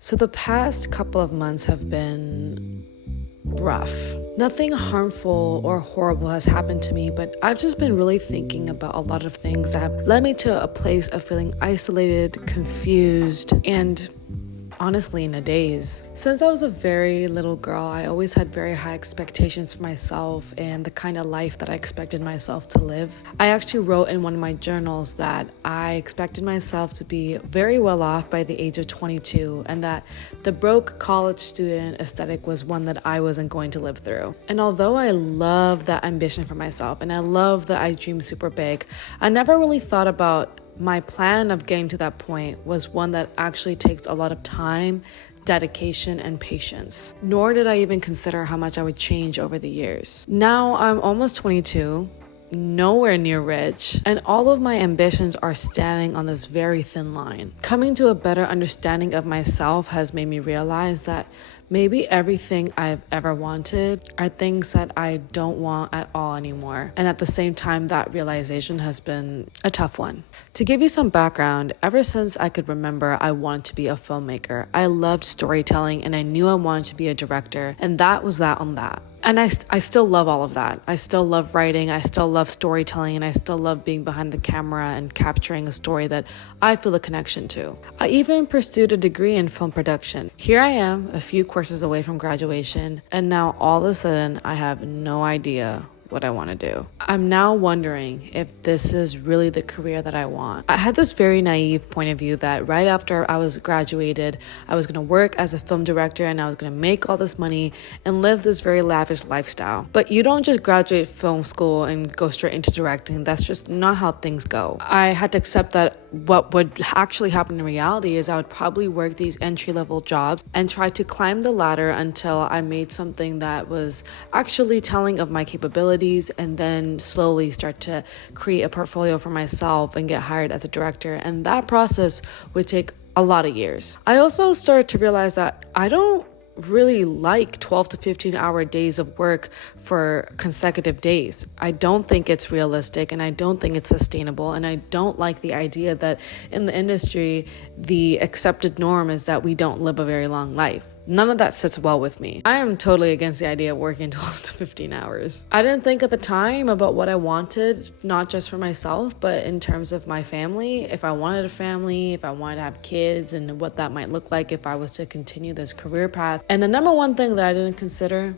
So the past couple of months have been rough. Nothing harmful or horrible has happened to me, but I've just been really thinking about a lot of things that have led me to a place of feeling isolated, confused, and honestly in a daze. Since I was a very little girl, I always had very high expectations for myself and the kind of life that I expected myself to live. I actually wrote in one of my journals that I expected myself to be very well off by the age of 22 and that the broke college student aesthetic was one that I wasn't going to live through. And although I love that ambition for myself and I love that I dream super big, I never really thought about my plan of getting to that point was one that actually takes a lot of time, dedication, and patience. Nor did I even consider how much I would change over the years. Now I'm almost 22, nowhere near rich, and all of my ambitions are standing on this very thin line. Coming to a better understanding of myself has made me realize that maybe everything I've ever wanted are things that I don't want at all anymore. And at the same time, that realization has been a tough one. To give you some background, ever since I could remember, I wanted to be a filmmaker. I loved storytelling and I knew I wanted to be a director, and that was that on that. And I still love all of that. I still love writing, I still love storytelling, and I still love being behind the camera and capturing a story that I feel a connection to. I even pursued a degree in film production. Here I am, a few courses away from graduation, and now all of a sudden I have no idea what I want to do. I'm now wondering if this is really the career that I want. I had this very naive point of view that right after I was graduated, I was going to work as a film director and I was going to make all this money and live this very lavish lifestyle. But you don't just graduate film school and go straight into directing. That's just not how things go. I had to accept that what would actually happen in reality is I would probably work these entry-level jobs and try to climb the ladder until I made something that was actually telling of my capabilities, and then slowly start to create a portfolio for myself and get hired as a director. And that process would take a lot of years. I also started to realize that I don't really like 12 to 15 hour days of work for consecutive days. I don't think it's realistic and I don't think it's sustainable, and I don't like the idea that in the industry the accepted norm is that we don't live a very long life. None of that sits well with me. I am totally against the idea of working 12 to 15 hours. I didn't think at the time about what I wanted, not just for myself, but in terms of my family. If I wanted a family, if I wanted to have kids, and what that might look like if I was to continue this career path. And the number one thing that I didn't consider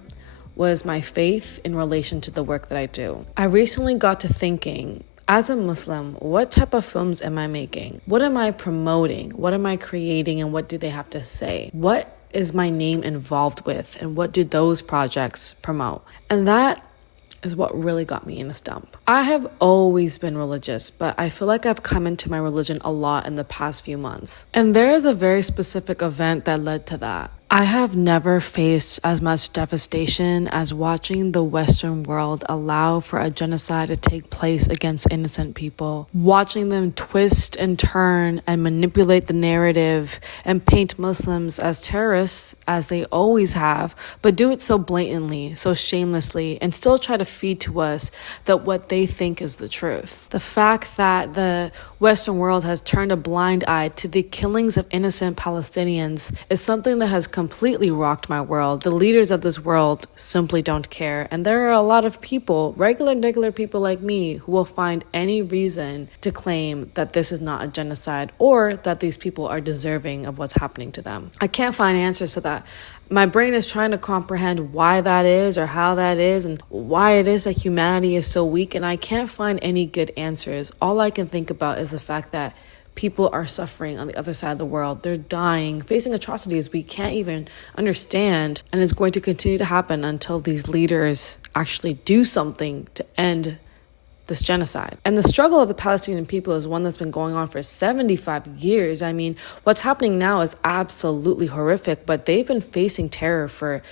was my faith in relation to the work that I do. I recently got to thinking, as a Muslim, what type of films am I making? What am I promoting? What am I creating? And what do they have to say? What is my name involved with, and what do those projects promote? And that is what really got me in a stump. I have always been religious, but I feel like I've come into my religion a lot in the past few months. And there is a very specific event that led to that. I have never faced as much devastation as watching the Western world allow for a genocide to take place against innocent people. Watching them twist and turn and manipulate the narrative and paint Muslims as terrorists, as they always have, but do it so blatantly, so shamelessly, and still try to feed to us that what they think is the truth. The fact that the Western world has turned a blind eye to the killings of innocent Palestinians is something that has completely rocked my world. The leaders of this world simply don't care. And there are a lot of people, regular people like me, who will find any reason to claim that this is not a genocide or that these people are deserving of what's happening to them. I can't find answers to that. My brain is trying to comprehend why that is or how that is and why it is that humanity is so weak, and I can't find any good answers. All I can think about is the fact that people are suffering on the other side of the world. They're dying, facing atrocities we can't even understand, and it's going to continue to happen until these leaders actually do something to end this genocide. And the struggle of the Palestinian people is one that's been going on for 75 years. I mean, what's happening now is absolutely horrific, but they've been facing terror for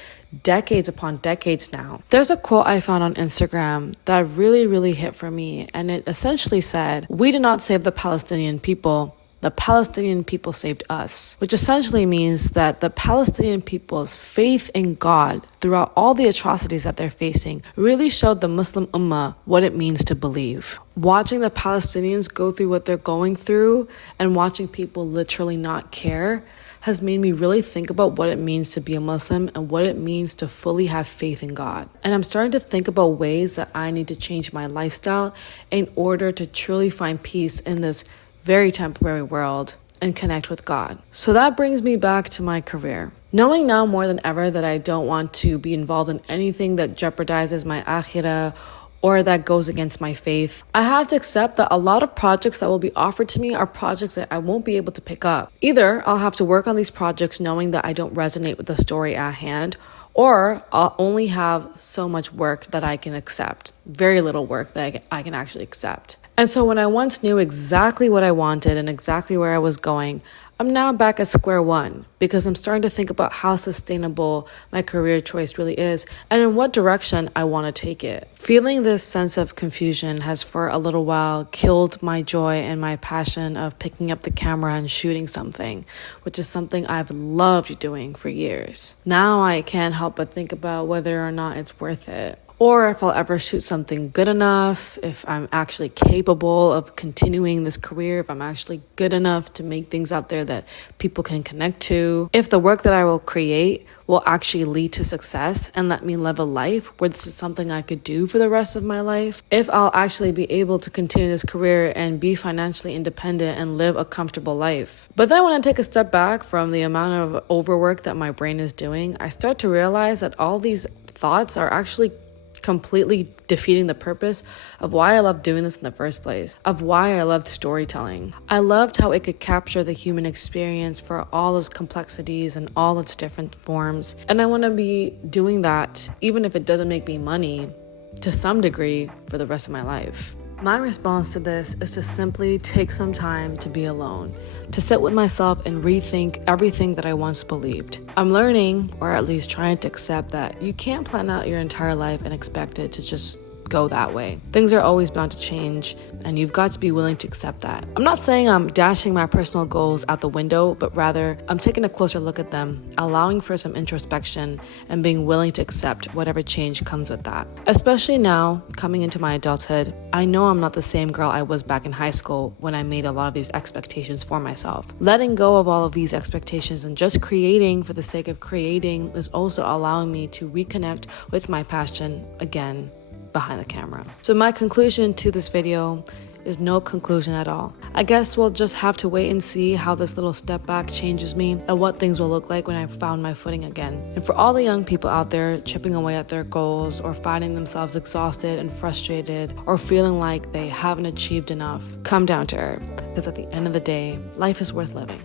decades upon decades now. There's a quote I found on Instagram that really hit for me, and it essentially said, "We did not save the Palestinian people, the Palestinian people saved us, which essentially means that the Palestinian people's faith in God throughout all the atrocities that they're facing really showed the Muslim Ummah what it means to believe. Watching the Palestinians go through what they're going through and watching people literally not care has made me really think about what it means to be a Muslim and what it means to fully have faith in God. And I'm starting to think about ways that I need to change my lifestyle in order to truly find peace in this very temporary world and connect with God. So that brings me back to my career. Knowing now more than ever that I don't want to be involved in anything that jeopardizes my akhirah or that goes against my faith, I have to accept that a lot of projects that will be offered to me are projects that I won't be able to pick up. Either I'll have to work on these projects knowing that I don't resonate with the story at hand, or I'll only have so much work that I can accept, very little work that I can actually accept. And so when I once knew exactly what I wanted and exactly where I was going, I'm now back at square one because I'm starting to think about how sustainable my career choice really is and in what direction I want to take it. Feeling this sense of confusion has for a little while killed my joy and my passion of picking up the camera and shooting something, which is something I've loved doing for years. Now I can't help but think about whether or not it's worth it, or if I'll ever shoot something good enough, if I'm actually capable of continuing this career, if I'm actually good enough to make things out there that people can connect to, if the work that I will create will actually lead to success and let me live a life where this is something I could do for the rest of my life, if I'll actually be able to continue this career and be financially independent and live a comfortable life. But then when I take a step back from the amount of overwork that my brain is doing, I start to realize that all these thoughts are actually completely defeating the purpose of why I loved doing this in the first place, of why I loved storytelling. I loved how it could capture the human experience for all its complexities and all its different forms. And I want to be doing that, even if it doesn't make me money, to some degree for the rest of my life. My response to this is to simply take some time to be alone, to sit with myself and rethink everything that I once believed. I'm learning, or at least trying to accept, that you can't plan out your entire life and expect it to just go that way. Things are always bound to change, and you've got to be willing to accept that. I'm not saying I'm dashing my personal goals out the window, but rather I'm taking a closer look at them, allowing for some introspection, and being willing to accept whatever change comes with that. Especially now, coming into my adulthood, I know I'm not the same girl I was back in high school when I made a lot of these expectations for myself. Letting go of all of these expectations and just creating for the sake of creating is also allowing me to reconnect with my passion again behind the camera. So my conclusion to this video is no conclusion at all. I guess we'll just have to wait and see how this little step back changes me and what things will look like when I've found my footing again. And for all the young people out there chipping away at their goals or finding themselves exhausted and frustrated or feeling like they haven't achieved enough, come down to earth, because at the end of the day, life is worth living.